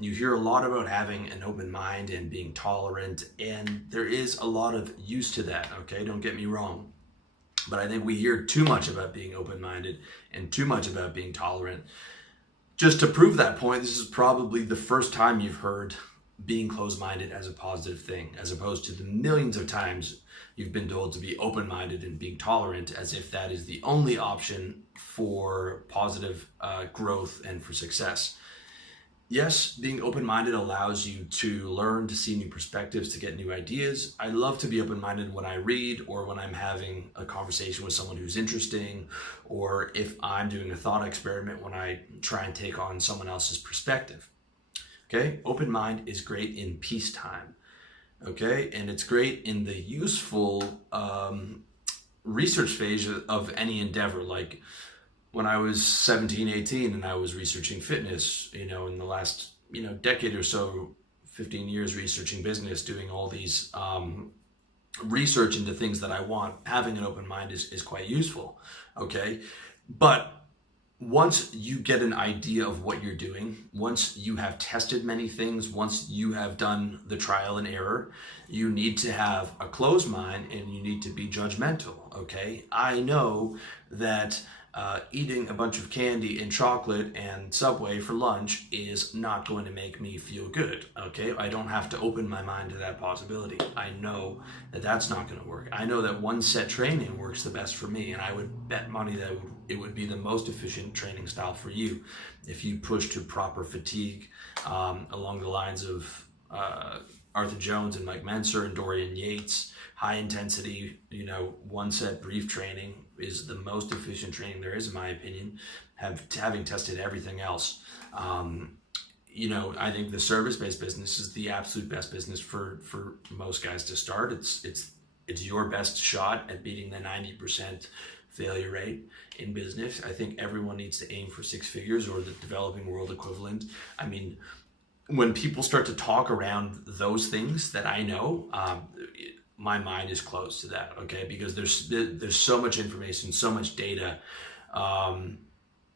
You hear a lot about having an open mind and being tolerant, and there is a lot of use to that, okay? Don't get me wrong. But I think we hear too much about being open-minded and too much about being tolerant. Just to prove that point, this is probably the first time you've heard being closed-minded as a positive thing, as opposed to the millions of times you've been told to be open-minded and being tolerant, as if that is the only option for positive growth and for success. Yes, being open-minded allows you to learn, to see new perspectives, to get new ideas. I love to be open-minded when I read, or when I'm having a conversation with someone who's interesting, or if I'm doing a thought experiment when I try and take on someone else's perspective. Okay, open mind is great in peacetime. Okay, and it's great in the useful research phase of any endeavor. Like when I was 17, 18 and I was researching fitness, in the last, decade or so, 15 years researching business, doing all these research into things that I want, having an open mind is quite useful. Okay, but once you get an idea of what you're doing, once you have tested many things, once you have done the trial and error, you need to have a closed mind and you need to be judgmental, okay? I know that eating a bunch of candy and chocolate and Subway for lunch is not going to make me feel good, okay? I don't have to open my mind to that possibility. I know that that's not going to work. I know that one set training works the best for me, and I would bet money that it would be the most efficient training style for you if you push to proper fatigue along the lines of Arthur Jones and Mike Menser and Dorian Yates. High intensity, one set brief training is the most efficient training there is, in my opinion, having tested everything else. I think the service-based business is the absolute best business for most guys to start. It's your best shot at beating the 90% failure rate in business. I think everyone needs to aim for six figures, or the developing world equivalent. I mean, when people start to talk around those things that I know, my mind is closed to that, okay? Because there's so much information, so much data.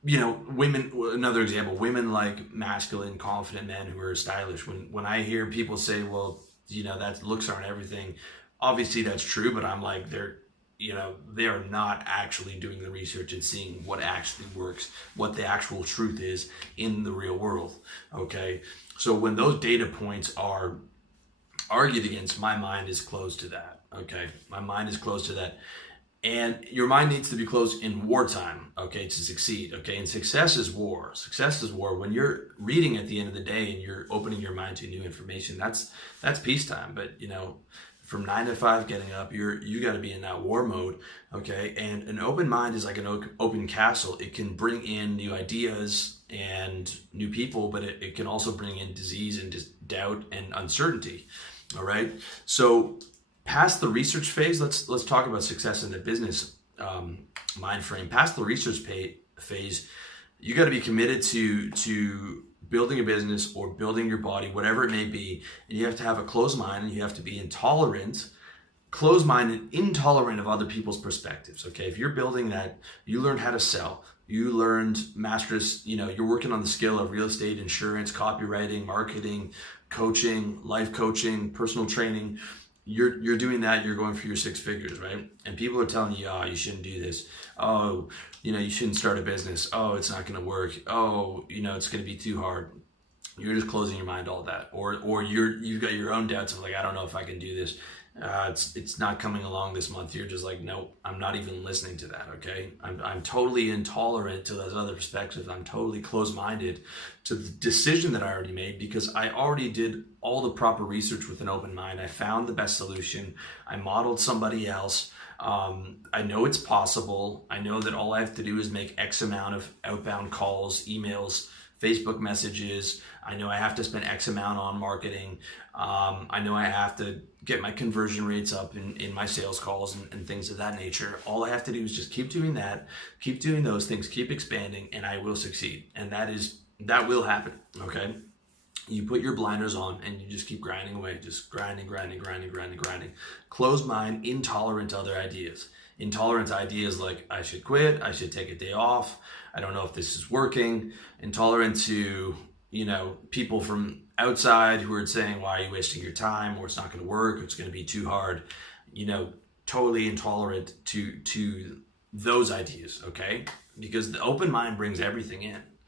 Women, another example, women like masculine, confident men who are stylish. When I hear people say, well, that looks aren't everything, obviously that's true, but I'm like, they are not actually doing the research and seeing what actually works, what the actual truth is in the real world, okay? So when those data points are argued against, my mind is closed to that, okay? My mind is closed to that. And your mind needs to be closed in wartime, okay, to succeed, okay? And success is war. Success is war. When you're reading at the end of the day and you're opening your mind to new information, that's peacetime. But, from 9 to 5 getting up, you got to be in that war mode, okay? And an open mind is like an open castle. It can bring in new ideas and new people, but it can also bring in disease and doubt and uncertainty, all right? So past the research phase, let's talk about success in the business mind frame. Past the research phase, you got to be committed to building a business or building your body, whatever it may be, and you have to have a closed mind, and you have to be closed-minded, intolerant of other people's perspectives, okay? If you're building that, you learned how to sell, you learned masters, you're working on the skill of real estate, insurance, copywriting, marketing, coaching, life coaching, personal training. You're doing that, you're going for your six figures, right? And people are telling you, you shouldn't do this. Oh, you shouldn't start a business. Oh, it's not going to work. Oh, it's going to be too hard. You're just closing your mind to all that. Or you've got your own doubts of like, I don't know if I can do this. It's not coming along this month. You're just like, nope, I'm not even listening to that, okay? I'm totally intolerant to those other perspectives. I'm totally closed-minded to the decision that I already made, because I already did all the proper research with an open mind. I found the best solution. I modeled somebody else. I know it's possible. I know that all I have to do is make X amount of outbound calls, emails, Facebook messages. I know I have to spend X amount on marketing. I know I have to get my conversion rates up in my sales calls and things of that nature. All I have to do is just keep doing that, keep doing those things, keep expanding, and I will succeed. And that will happen, okay? You put your blinders on and you just keep grinding away, just grinding. Closed mind, intolerant to other ideas. Intolerant to ideas like, I should quit, I should take a day off, I don't know if this is working. Intolerant to you know, people from outside who are saying, why are you wasting your time, or it's not going to work, or it's going to be too hard, you know, totally intolerant to those ideas, okay? Because the open mind brings everything in.